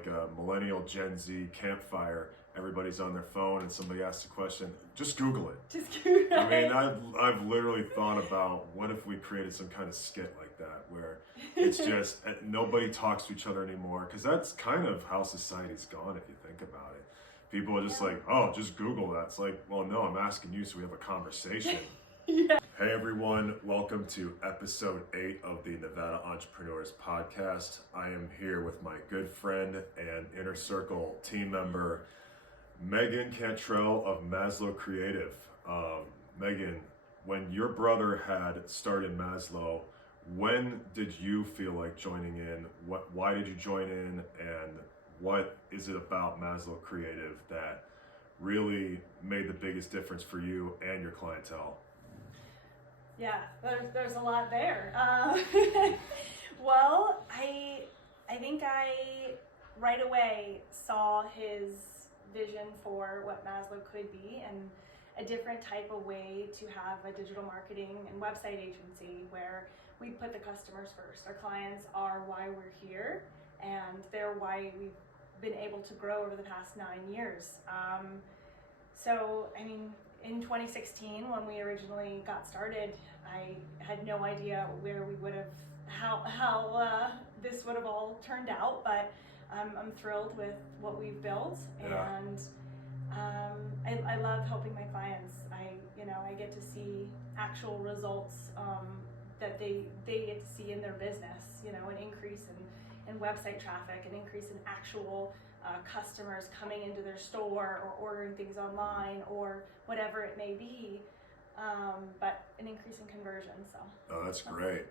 like a millennial Gen Z campfire, everybody's on their phone and somebody asks a question, just Google it. Just Google it. I mean, I've literally thought about what if we created some kind of skit like that where it's just nobody talks to each other anymore, because that's kind of how society's gone if you think about it. People are just like, oh, just Google that. It's like, well, no, I'm asking you so we have a conversation. Yeah. Hey everyone, welcome to episode 8 of the Nevada Entrepreneurs Podcast. I am here with my good friend and Inner Circle team member, Megan Cantrell of Maslow Creative. Megan, when your brother had started Maslow, when did you feel like joining in? Why did you join in? And what is it about Maslow Creative that really made the biggest difference for you and your clientele? Yeah, there's a lot there. Well, I think I right away saw his vision for what Maslow could be, and a different type of way to have a digital marketing and website agency where we put the customers first. Our clients are why we're here, and they're why we've been able to grow over the past 9 years. So, I mean, in 2016, when we originally got started, I had no idea where we would have, how this would have all turned out, but I'm thrilled with what we've built, and I love helping my clients. I get to see actual results that they get to see in their business. An increase in website traffic, an increase in actual customers coming into their store or ordering things online or whatever it may be, but an increase in conversion. So. Oh, that's great.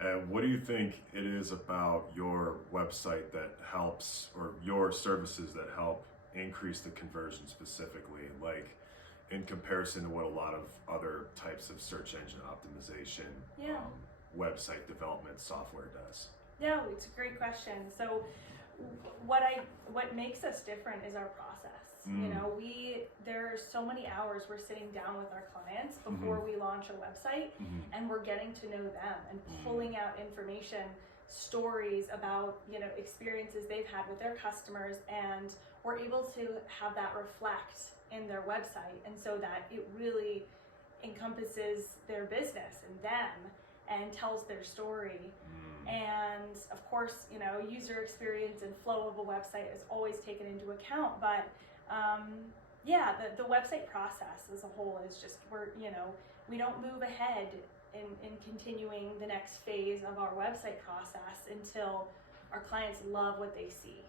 And what do you think it is about your website that helps, or your services that help increase the conversion specifically, like in comparison to what a lot of other types of search engine optimization, website development software does? Yeah, it's a great question. So what makes us different is our process. There are so many hours we're sitting down with our clients before we launch a website, and we're getting to know them and pulling out information, stories about experiences they've had with their customers, and we're able to have that reflect in their website, and so that it really encompasses their business and them and tells their story. And of course, user experience and flow of a website is always taken into account, but the website process as a whole is just, we don't move ahead in continuing the next phase of our website process until our clients love what they see.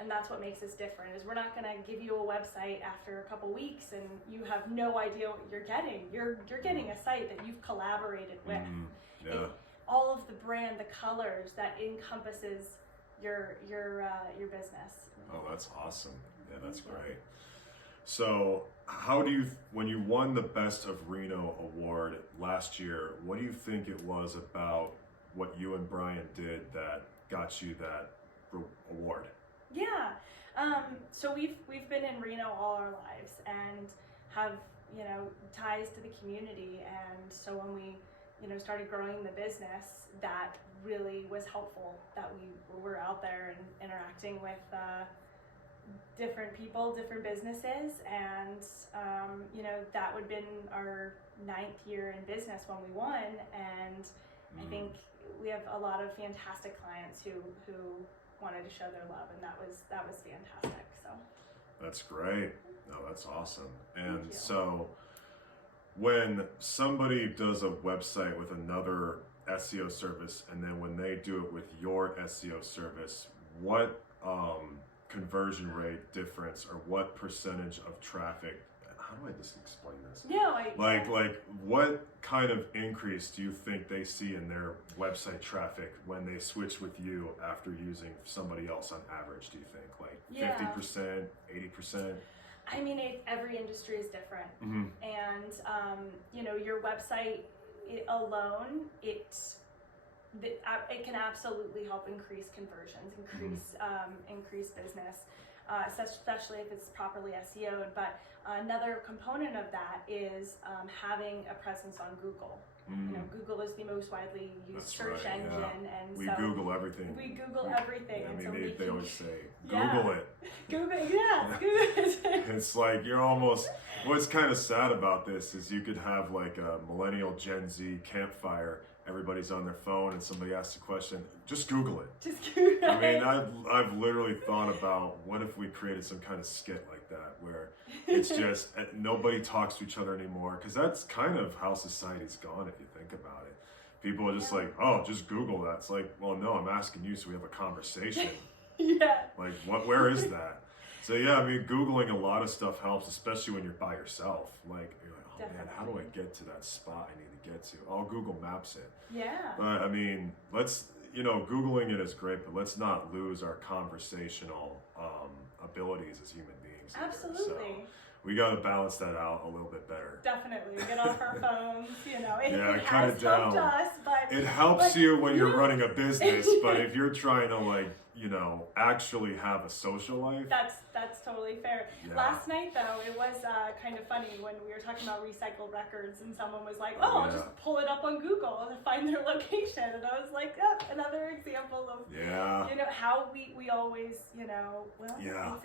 And that's what makes us different, is we're not going to give you a website after a couple weeks and you have no idea what you're getting. You're getting a site that you've collaborated with. All of the brand, the colors that encompasses your business. Oh, that's awesome. Yeah, that's great. So how do you, when you won the Best of Reno award last year, what do you think it was about what you and Bryan did that got you that award? Yeah, so we've been in Reno all our lives and have, ties to the community, and so when we started growing the business, that really was helpful, that we were out there and interacting with different people, different businesses, and that would have been our 9th year in business when we won, and I think we have a lot of fantastic clients who wanted to show their love, and that was fantastic. So that's great. No, that's awesome. And so when somebody does a website with another SEO service, and then when they do it with your SEO service, what conversion rate difference, or what percentage of traffic, how do I just explain this? Like what kind of increase do you think they see in their website traffic when they switch with you after using somebody else on average, do you think? Like 50%, 80%? I mean, every industry is different, and your website alone, it can absolutely help increase conversions, increase business, especially if it's properly SEO'd. But another component of that is having a presence on Google. You know, Google is the most widely used search engine, and we so Google everything. We Google everything. I mean, and so they always say, Google it. Google, yeah, Google it. It's like you're almost. What's kind of sad about this is you could have like a millennial Gen Z campfire. Everybody's on their phone, and somebody asks a question. Just Google it. Just Google I mean, it. I've literally thought about what if we created some kind of skit like that, where it's just nobody talks to each other anymore, because that's kind of how society's gone if you think about it. People are just like, oh, just Google that. It's like, well, no, I'm asking you so we have a conversation. Yeah. Like, where is that? So yeah, I mean, Googling a lot of stuff helps, especially when you're by yourself. Like, you're like, oh man, how do I get to that spot I need to get to? I'll Google Maps it. Yeah. But I mean, Googling it is great, but let's not lose our conversational abilities as human beings. Absolutely. So we got to balance that out a little bit better. Definitely. Get off our phones, it cut has it down. helped us, but it helps you when you're running a business, but if you're trying to actually have a social life. That's totally fair. Yeah. Last night though, it was kind of funny when we were talking about recycled records, and someone was like, "Oh, I'll just pull it up on Google and find their location," and I was like, another example of how we always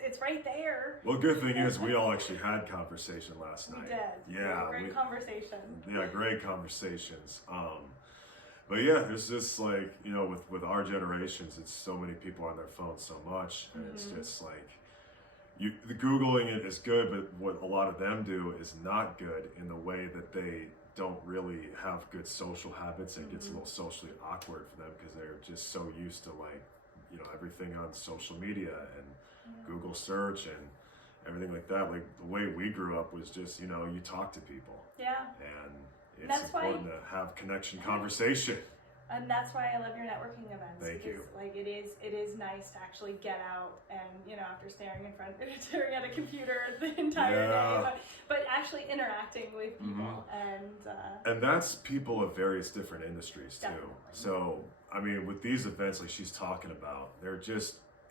it's right there. Well, good thing is we all actually had conversation last night. We did. Yeah, great conversation. Yeah, great conversations. But yeah, there's just like, with our generations, it's so many people on their phones so much, and it's just like, the Googling it is good, but what a lot of them do is not good in the way that they don't really have good social habits, and it gets a little socially awkward for them because they're just so used to everything on social media and Google search and everything like that. Like the way we grew up was just, you talk to people. Yeah. And it's important to have connection conversation. And that's why I love your networking events. Thank you. Like it is nice to actually get out and after staring at a computer the entire day, but actually interacting with people and that's people of various different industries too. Definitely. So I mean, with these events like she's talking about,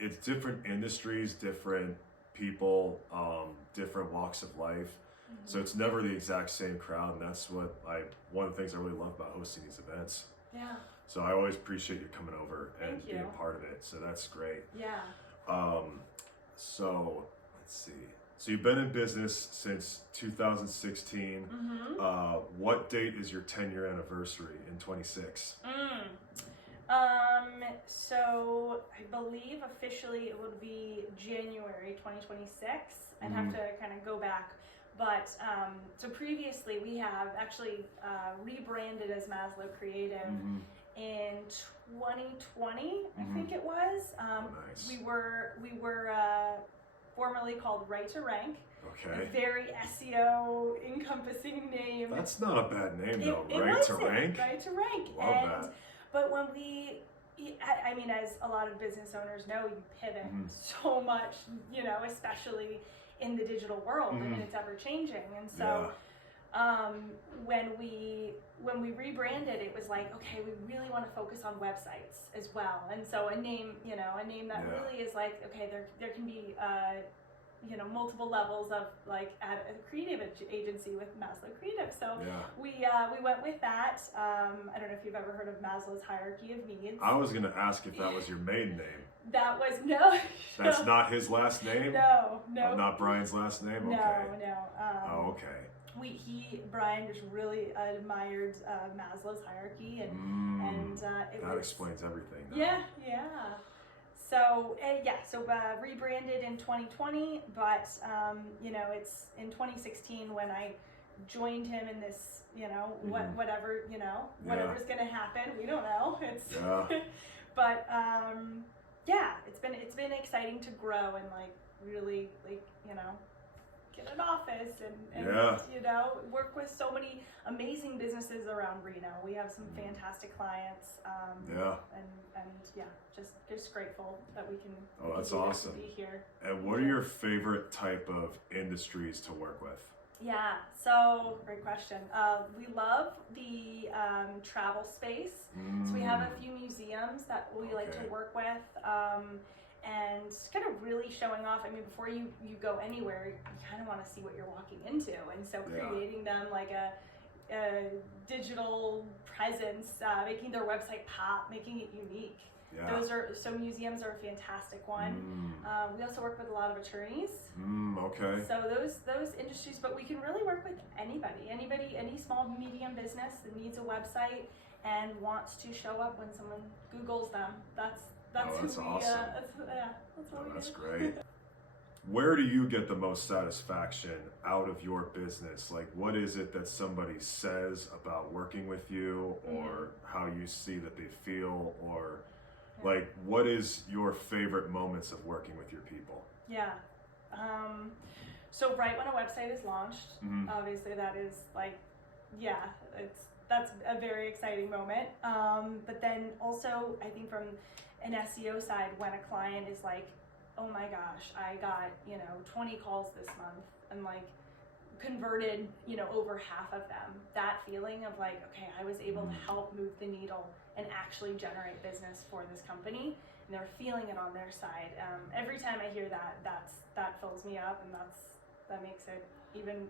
it's different industries, different people, different walks of life. So it's never the exact same crowd, and that's one of the things I really love about hosting these events. Yeah. So I always appreciate you coming over and being part of it. So that's great. Yeah. So let's see. So you've been in business since 2016. What date is your 10-year anniversary in 26? So I believe officially it would be January 2026. I'd have to kind of go back. But so previously we have actually rebranded as Maslow Creative in 2020, I think it was. Nice. We were formerly called Right to Rank. Okay. A very SEO encompassing name. That's not a bad name though. Right to Rank. Right to Rank. Love that. But when I mean, as a lot of business owners know, you pivot so much, especially in the digital world, and it's ever changing. And so when we rebranded, it was like, okay, we really want to focus on websites as well. And so a name that really is like, okay, there can be multiple levels of like at a creative agency with Maslow Creative. So we went with that. I don't know if you've ever heard of Maslow's hierarchy of needs. I was gonna ask if that was your maiden name. That was no. That's not his last name? No. Oh, not Bryan's last name? Okay. No. Okay. Brian just really admired Maslow's hierarchy, and that explains everything. Yeah. So rebranded in 2020, but it's in 2016 when I joined him in this, whatever's gonna happen, we don't know. But it's been exciting to grow and like really get an office and work with so many amazing businesses around Reno. We have some fantastic clients. Just grateful that we can. Oh, that's awesome. Be here. And what are your favorite type of industries to work with? Yeah, so great question. We love the travel space. So we have a few museums that we like to work with. And kind of really showing off. I mean, before you go anywhere, you kind of want to see what you're walking into. And so creating them like digital presence, making their website pop, making it unique. Yeah. Museums are a fantastic one. We also work with a lot of attorneys. Okay. So those industries, but we can really work with anybody, any small, medium business that needs a website and wants to show up when someone Googles them. That's awesome. That's great. Where do you get the most satisfaction out of your business? Like, what is it that somebody says about working with you, or how you see that they feel, or like, what is your favorite moments of working with your people? Yeah. So right when a website is launched, obviously that is like, that's a very exciting moment. But then also, I think from an SEO side, when a client is like, oh my gosh, I got, 20 calls this month and like converted, over half of them. That feeling of like, okay, I was able to help move the needle and actually generate business for this company, and they're feeling it on their side. Every time I hear that, that fills me up, and that makes it even.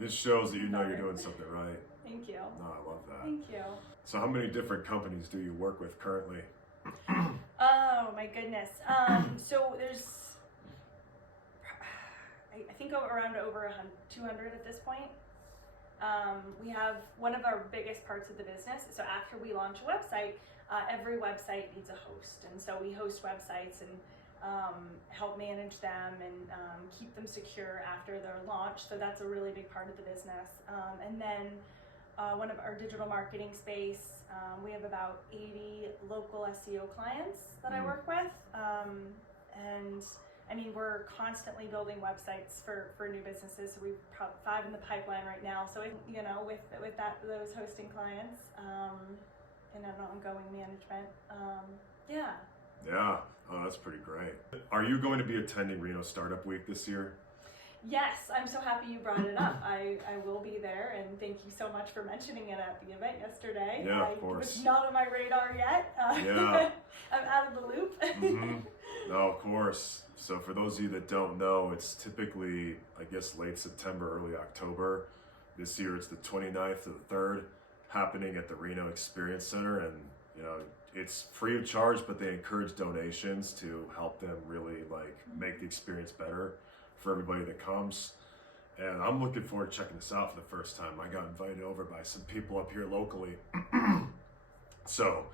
It shows that you know you're doing something right. Thank you. No, I love that. Thank you. So how many different companies do you work with currently? Oh my goodness. So there's, I think around over 200 at this point. We have one of our biggest parts of the business. So after we launch a website, every website needs a host. And so we host websites and help manage them and keep them secure after their launch. So that's a really big part of the business. And then one of our digital marketing space, we have about 80 local SEO clients that I work with. And I mean, we're constantly building websites for new businesses. So we've 5 in the pipeline right now. So, with those hosting clients and an ongoing management. Yeah. Oh, that's pretty great. Are you going to be attending Reno Startup Week this year? Yes, I'm so happy you brought it up. I will be there, and thank you so much for mentioning it at the event yesterday. Yeah, of course. It's not on my radar yet. Yeah. I'm out of the loop. No, of course. So for those of you that don't know, it's typically, I guess, late September, early October. This year it's the 29th to the 3rd, happening at the Reno Experience Center, and it's free of charge, but they encourage donations to help them really make the experience better for everybody that comes. And I'm looking forward to checking this out for the first time. I got invited over by some people up here locally. So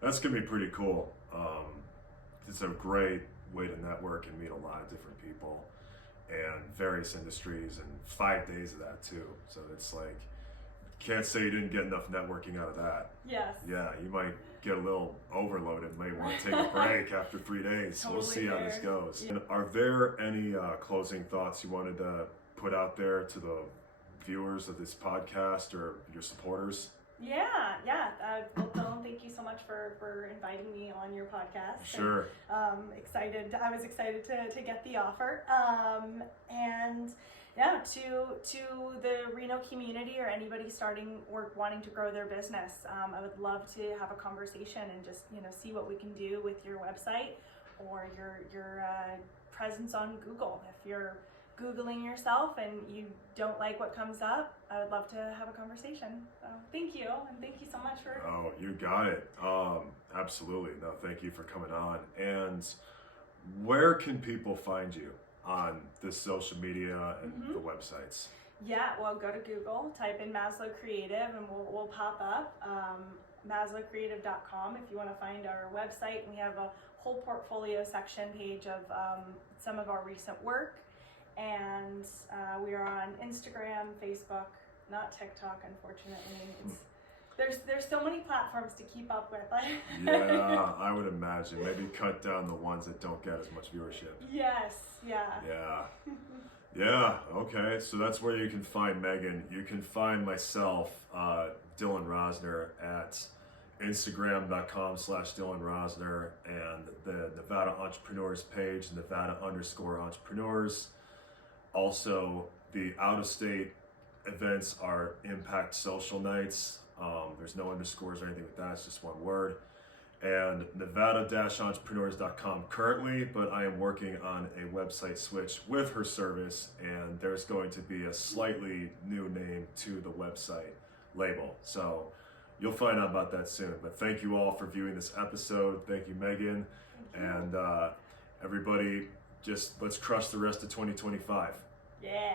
that's gonna be pretty cool. It's a great way to network and meet a lot of different people and various industries, and 5 days of that too. So it's like, can't say you didn't get enough networking out of that. Yes. Yeah, you might get a little overloaded, might want to take a break after 3 days. Totally we'll see how this goes. Yeah. And are there any closing thoughts you wanted to put out there to the viewers of this podcast or your supporters? Yeah. Dylan, thank you so much for inviting me on your podcast. Sure. And, I was excited to get the offer. And yeah, to the Reno community or anybody starting or wanting to grow their business, I would love to have a conversation and just see what we can do with your website or your presence on Google. If you're Googling yourself and you don't like what comes up, I would love to have a conversation. So thank you, and thank you so much for... Oh, you got it. Absolutely. No, thank you for coming on. And where can people find you on the social media and the websites? Yeah, well, go to Google, type in Maslow Creative, and we'll pop up. MaslowCreative.com if you want to find our website. We have a whole portfolio section page of some of our recent work. And we are on Instagram, Facebook, not TikTok, unfortunately. There's so many platforms to keep up with. Yeah, I would imagine. Maybe cut down the ones that don't get as much viewership. Yes, yeah. Yeah. Yeah, okay. So that's where you can find Megan. You can find myself, Dylan Rosner, at Instagram.com/Dylan Rosner, and the Nevada Entrepreneurs page, Nevada_entrepreneurs. Also, the out-of-state events are Impact Social Nights. There's no underscores or anything with that. It's just one word. and nevada-entrepreneurs.com currently, but I am working on a website switch with her service, and there's going to be a slightly new name to the website label. So you'll find out about that soon. But thank you all for viewing this episode. Thank you, Megan. And everybody, just let's crush the rest of 2025. Yeah.